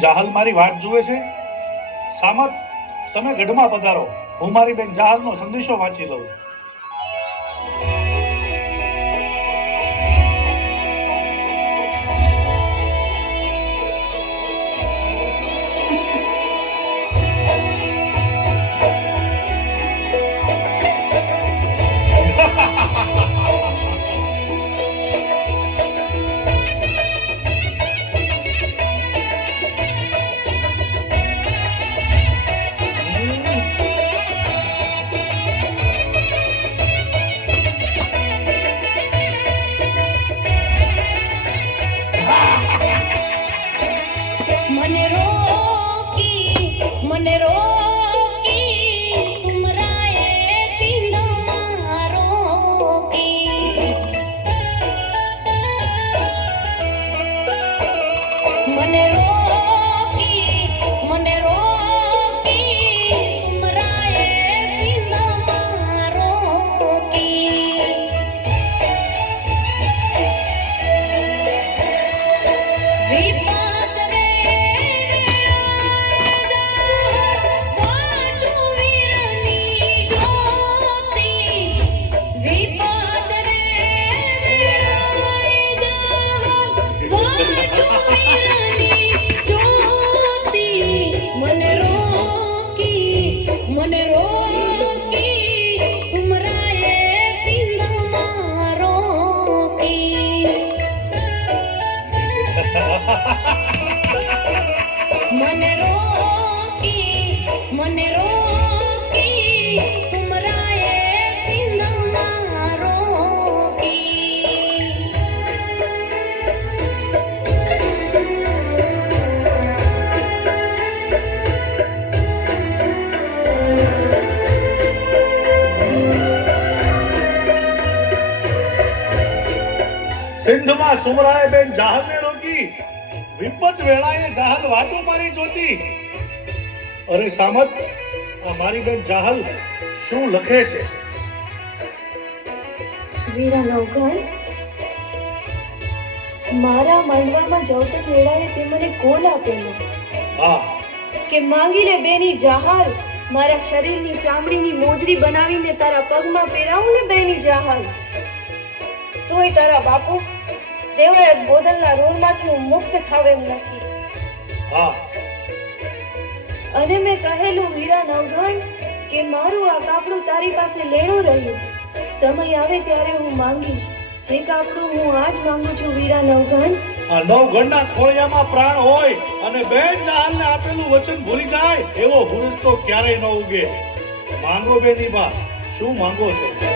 જાહલ મારી વાટ જુએ છે? સામત, તમે ગઢમાં પધારો. હું મારી બેન જાહલનો સંદેશો વાંચી લઉં. મને રોકી મને રોકી સિંધમાં સુમરાએ બેન જાહલને રોકી વિપત વેળાએ જાહલ વાતો મારી જોતી. અરે સામત આ મારી બેન જાહલ શું લખે છે? વીરા નવઘણ મારા માંડવામાં જવતર વેળાએ તે મને કોલ આપેલો. હા. કે માંગી લે બેની જાહલ મારા શરીરની ચામડીની મોજડી બનાવીને તારા પગમાં પહેરાવું ને બેની જાહલ. તોય તારા બાપુ દેવાય બોદલના ઋણમાંથી હું મુક્ત થાવ એમ નથી. અને મેં કહેલું હીરા નવઘણ કે મારું આ કાપડું તારી પાસે લેણું રહ્યું. સમય આવે ત્યારે હું માંગીશ. જે કાપડું હું આજ માંગુ છું વીરા નવઘણ આ નવઘણના ખોળિયામાં પ્રાણ હોય અને બેન જહાલને આપેલું વચન ભૂલી જાય એવો પુરુષ તો ક્યારેય ન ઉગે. માંગો બેની બા શું માંગો છો?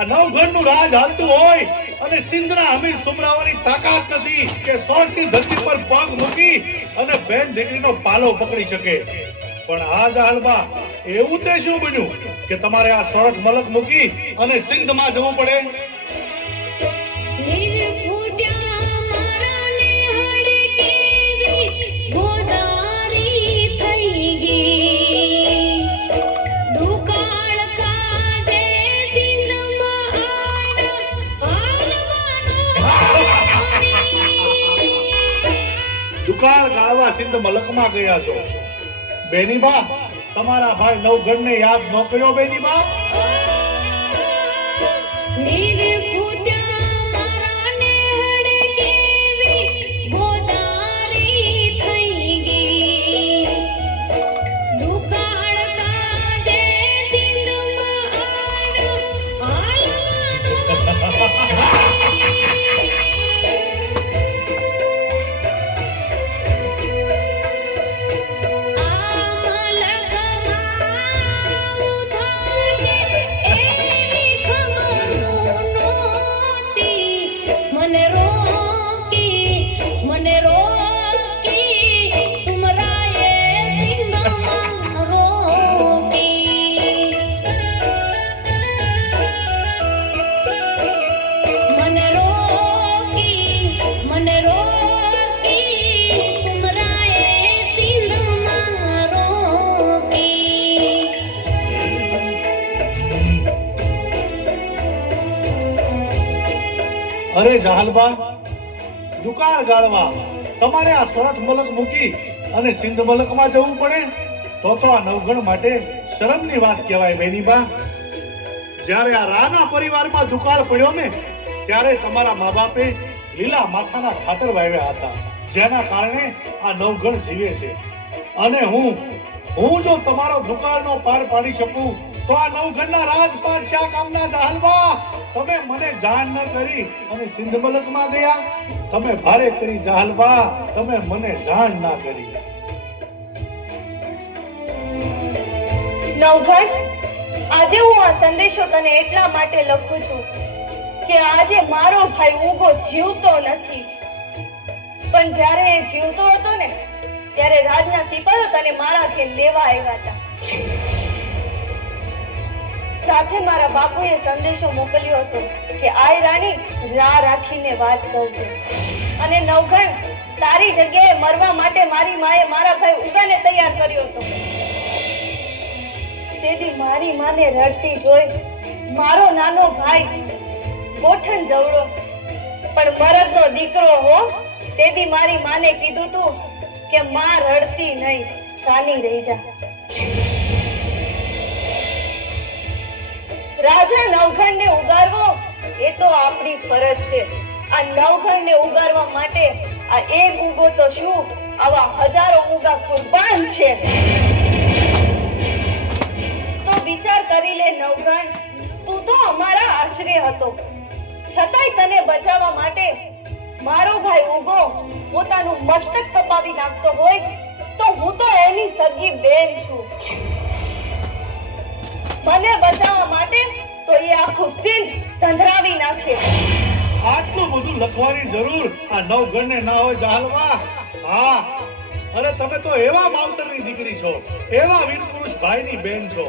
આ નવગણનું રાજ હાલતું હોય અને સિંદરા અમીર સુમરાવાની તાકાત નથી કે સોરઠની ધરતી પર પગ મૂકી અને બેન દીકરીનો પાલો પકડી શકે. પણ આ હાલમાં એવું તે શું બન્યું કે તમારે આ સોરઠ મલક મૂકી અને સિંધમાં જવું પડે? સિંધ ગયા છો? બેનીબા તમારા ભાઈ નવગણને યાદ ન કર્યો બેનીબા? નીર જાહલબા દુકાળ ગાળવા. તમારે આ સરત મલક મૂકી અને સિંધ મલકમાં જવું પડે, તો તો આ નવગણ માટે શરમની વાત કહેવાય બેનીબા જ્યારે આ રાના પરિવારમાં દુકાળ પડ્યો ને, ત્યારે તમારા મા બાપે લીલા માથાના ખાતર વાવ્યા હતા, જેના કારણે આ નવગણ જીવે છે. અને હું હું જો તમારો દુકાળનો પાર પાડી શકું, તો આ નવગણના રાજપાટ શા કામના જાહલબા તમે મને જાણ ન કરી અને સિંધ મલકમાં ગયા? તમે ભારે કરી જાહલબા તમે મને જાણ ના કરી. નવઘણ આજે હું આ સંદેશો તને એટલા માટે લખું છું કે આજે મારો ભાઈ ઉગો જીવતો નથી. પણ જ્યારે એ જીવતો હતો ને ત્યારે રાજના સિપાયો તને મારાથી લેવા આવ્યા હતા. સાથે મારા બાપુએ સંદેશો મોકલ્યો હતો કે આય રાણી, રા રાખીને વાત કરજો અને નવઘણ તારી જગ્યાએ મરવા માટે મારી માએ મારા ભાઈ ઉગાને તૈયાર કર્યો હતો. તેથી મારી માને રડતી જોઈ મારો નાનો ભાઈ ગોઠણ જવડો પણ મરદનો દીકરો હો, તેથી મારી માને કીધું તું કે માં રડતી નહીં, સાની રહી જા. રાજા નવઘણને ઉગારવો, એ તો આપણી ફરજ છે. આ નવઘણને ઉગારવા માટે આ એક ઉગો તો શું? આવા હજારો ઉગા કુરબાન છે. તો વિચાર કરી લે નવઘણ, તું તો અમારા આશરે હતો. છતાંય તને બચાવવા માટે મારો ભાઈ ઉગો પોતાનું મસ્તક કપાવી નાખતો હોય તો હું તો એની સગી બેન છું. મને બચાવવા માટે તો એ આખું સિંધ ધંધરાવી નાખે. આટલું બધું લખવાની જરૂર આ નવગણને ના હોય જાહલવા. હા, અરે તમે તો એવા માવતરની દીકરી છો, એવા વીર પુરુષ ભાઈની બેન છો,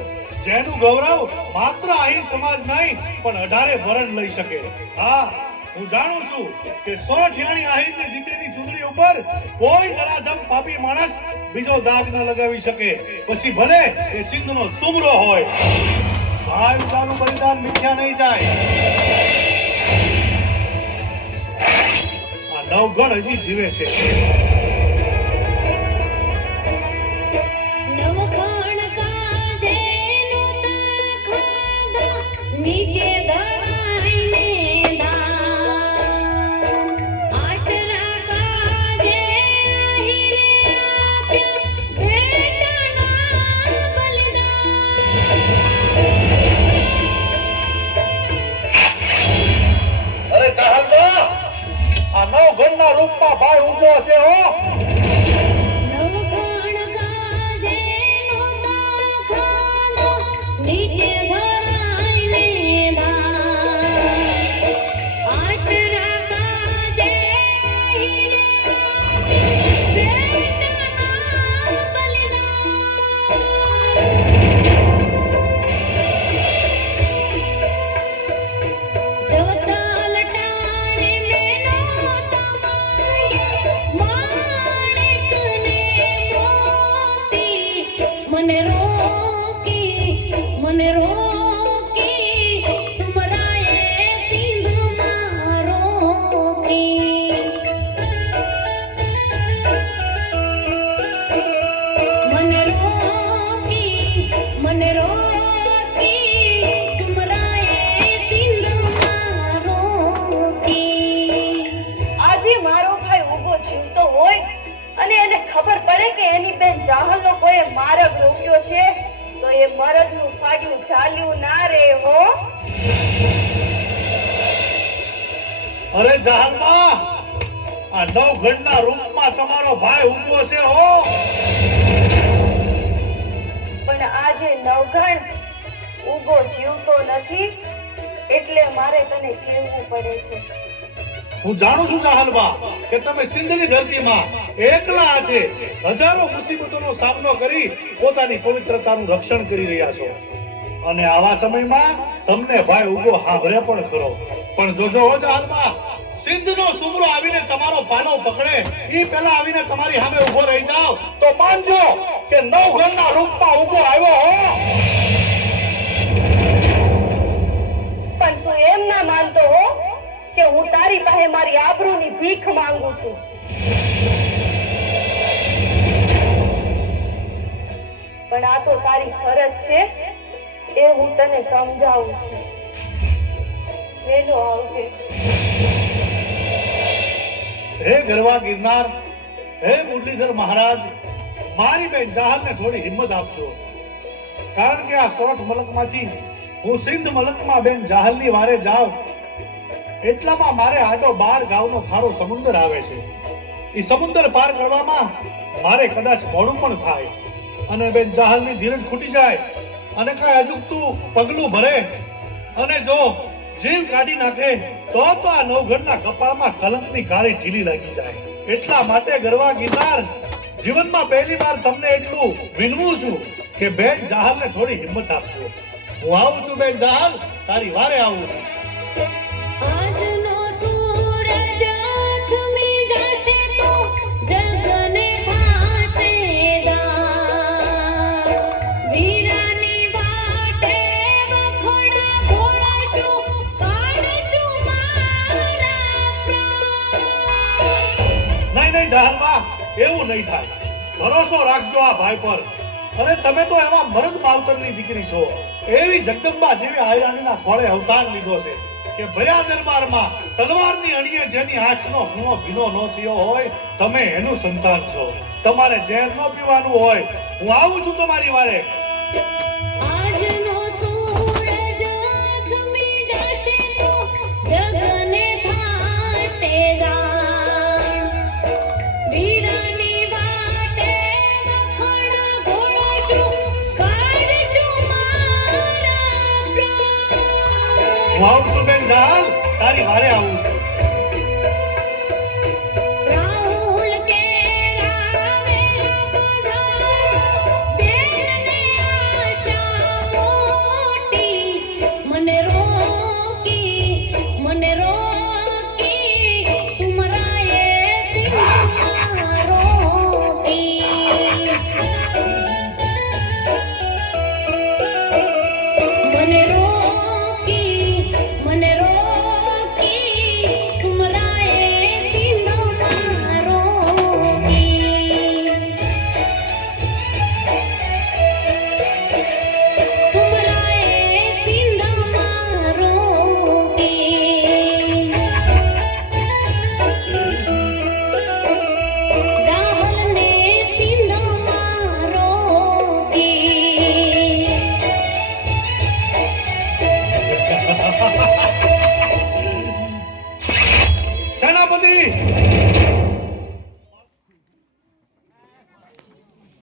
જેનું ગૌરવ માત્ર અહીં સમાજ નહીં, પણ અઢારે વરણ લઈ શકે. હા. હું જાણું છું કે સોરઠિયાણી આહિરની દીકરીની ચૂંટણી ઉપર કોઈ નરાધમ પાપી માણસ બીજો દાગ ન લગાવી શકે. પછી ભલે એ સિંધનો સુમરો હોય. આ વિચારનું બલિદાન મિથ્યા નહીં જાય. આ નવગણ હજી જીવે છે. નવગણના ભાઈ ઊભો છે હો. પડે કે એની બેન જાહલનો કોઈ મારગ રોક્યો છે? તો એ મરદનું ફાડ્યું ચાલ્યું ના રે હો. અરે જહાનમાં આ નવગઢના રૂપમાં તમારો ભાઈ ઊભો છે હો. પણ આજે નવઘણ ઊભો જીવતો નથી એટલે મારે તને કહેવું પડે છે. હું જાણું છું જાહલબા કે તમે સિંધની ધરતીમાં એકલા હાથે હજારો મુસીબતોનો સામનો કરી પોતાની પવિત્રતાનું રક્ષણ કરી રહ્યા છો. અને આવા સમયમાં તમને ભાઈ ઉગો હાભરે પણ ખરો. પણ જોજો હો જાહલબા સિંધનો સુમરો આવીને તમારો પાનો પકડે. એ પહેલા આવીને તમારી સામે ઊભો રહી જાવ તો માનજો કે નવ ઘરના રૂપમાં ઊભો આવ્યો હો. પણ તું એમ ના માનતો હો કે હું તારી પાસે મારી આબરૂની ભીખ માંગુ છું. પણ આ તો તારી ફરજ છે એ હું તને સમજાવું છું. વેલો આવજે. હે ગરવા ગિરનાર, હે મુરલીધર મહારાજ, મારી બેન જાહલને થોડી હિંમત આપજો. કારણ કે આ સોરઠ મલકમાંથી હું સિંધ મલકમાં બેન જાહલની વારે જાઉં એટલામાં મારે આજો બાર ગાવનો ખારો સમુદ્ર આવે છે. એ સમુદ્ર પાર કરવામાં મારે કદાચ મોડું પણ થાય. અને બેન જહાલની ધીરજ ખૂટી જાય. અને કાંઈ અજુકતું પગલું ભરે. અને જો જીવ કાઢી નાખે, તો તો આ નવઘરના કપાળમાં કલંકની કાળી ઢીલી લાગી જાય. એટલા માટે ગરવા ગીતાર જીવનમાં પહેલી વાર તમને એટલું વિનવું છું કે બેન જહાલને થોડી હિંમત આપજો. હું આવું છું બેન જહાલ, તારી વારે આવું છું. નહીં થાય. ભરોસો રાખજો આ ભાઈ પર. અને તમે તો એવા મરદ માવતરની દીકરી છો. એવી જગદંબા જેવી આયરાણીના ખોળે અવતાર લીધો છે કે ભર્યા દરબારમાં તલવારની અણીએ જેની આંખનો ખૂણો ભીનો ન થયો હોય, તમે એનું સંતાન છો. તમારે ઝેર ન પીવાનું હોય. હું આવું છું તમારી વારે.